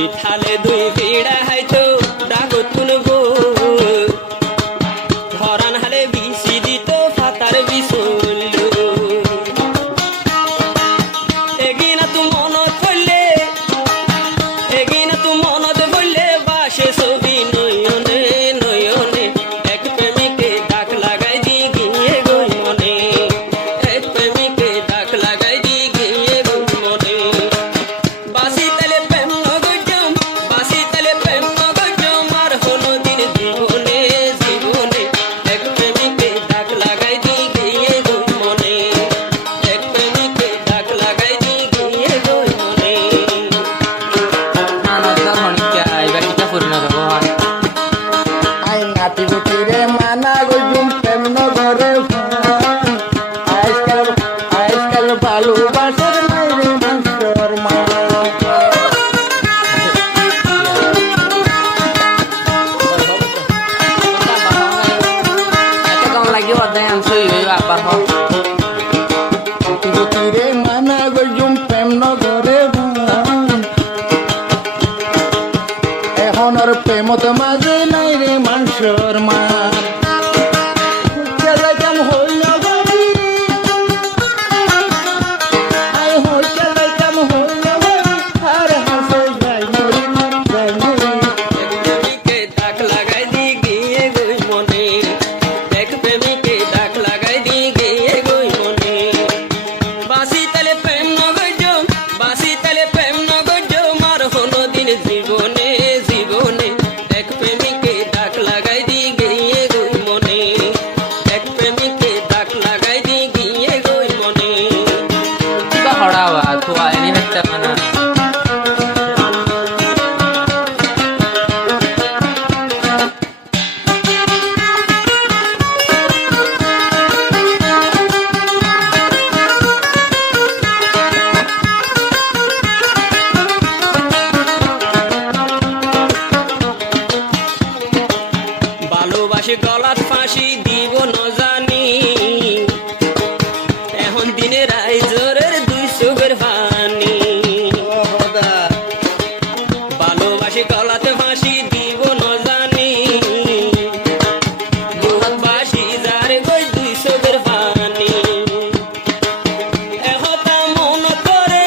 পিঠালে দুই পিড়া হাইতো ডাকত কোন গো ধরান হালে বিসি দিত ফাতার বিসল্লু এগিনা তু মনত পড়লে এগিনা তু মনত পড়লে বাসে ছবি নয়নে নয়নে এক প্রেমিকে ডাক লাগাই দি গিয়ে গই মনে এক প্রেমিকে ডাক লাগাই দি গিয়ে গই মনে বাসি তালে প্রেম নগজম বাসি তালে প্রেম নগজম আর হলো দিন জীবনে জীবনে এক প্রেমিকে ডাক লাগাই দি গিয়ে গই মনে এক প্রেমিকে ডাক লাগাই দি গিয়ে গই মনে নানা হনিকা এবার কিটা পরিণত ভগবান আই নাতি গুটিরে মানা গজুম প্রেম নগরে আজকাল ভালোবাসার নাই রে মাস্টার মা এত কম লাগি অধ্যায় অংশ হইবা আবার হোক নাতি গুটিরে মানা গজুম প্রেম নগরে এখন আর প্রেমত মাঝে নাই রে মাস্টার মা চালাইতাম হইল বাড়ি আই হই চালাইতাম হইল বাড়ি আর হাসে যাই মরি যাই মরি প্রেমিকে ডাক লাগাই দি গিয়ে গই মনে এক প্রেমিকে ডাক লাগাই দি গিয়ে গই মনে বাসি তালে প্রেম নগজম বাসি তালে প্রেম নগজম আর হলো দিন জীবনে জীবনে এক প্রেমিকে ডাক লাগাই দি গিয়ে গই মনে এক প্রেমিকে ডাক লাগাই দি গিয়ে গই মনে কিবা হড়াওয়া তো আইনি হত্যা মানা ভালোবাসে গলাত ফাঁসি দিব ন জানি এখন দিনে রাইজরের দুই চোখের পানি ভালোবাসে গলাত ফাঁসি দিব ন জানি দুহাতবাসী যার গই দুই চোখের পানি এহতা মন করে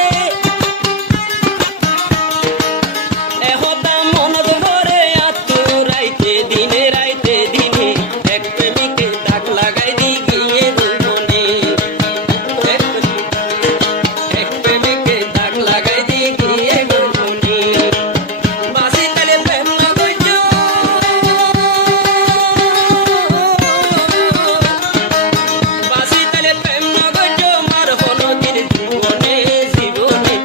এহতা মনত ভরে আত্ম রাইতে দিনে রাইতে দিনে এক প্রেমিকে ডাক লাগাই দি গিয়ে গই মনে এক প্রেমিকে ডাক লাগাই দি গিয়ে গই মনে বাসি তালে প্রেম নগজ বাসি তালে প্রেম নগজ মার হলো দিন জীবনে জীবনে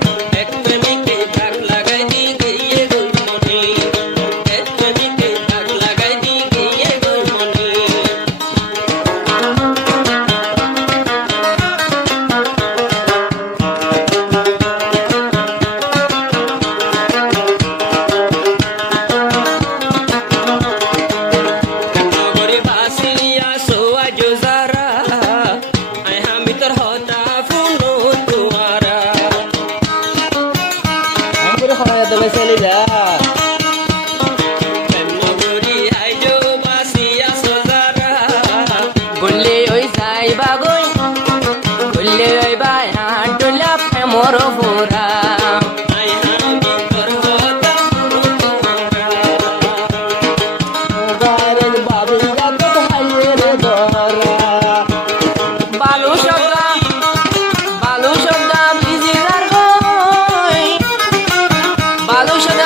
এক প্রেমিকে ডাক লাগাই দি গিয়ে গই মনে এক প্রেমিকে ডাক লাগাই দি গিয়ে গই মনে নগরে বাসিয়া সোয়াজ যারা আই হামি তোর হতা ফুনো তোমারা আমাদের হরাই দেবে চলে যা প্রেম নগরী আইজো বাসিয়া সোজারা বললে ওই যাইবা গই বললে ওই বাই হাঁটলা প্রেমর ফুরা আই হামি তোর হতা ফুনো তোমারা গারের বাবু গাত ভাইয়ে রে ধরা বালু শব্দ বিজিদার গই বালু শব্দ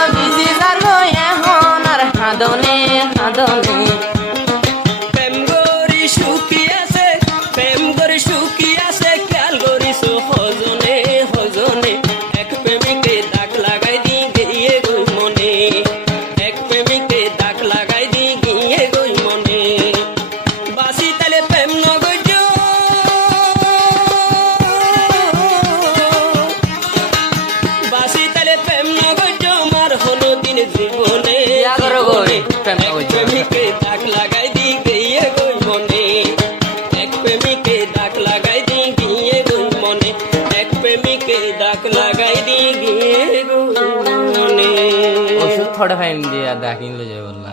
ফটো ফাইম দিয়ে দেখা কিনলো যাবে বললা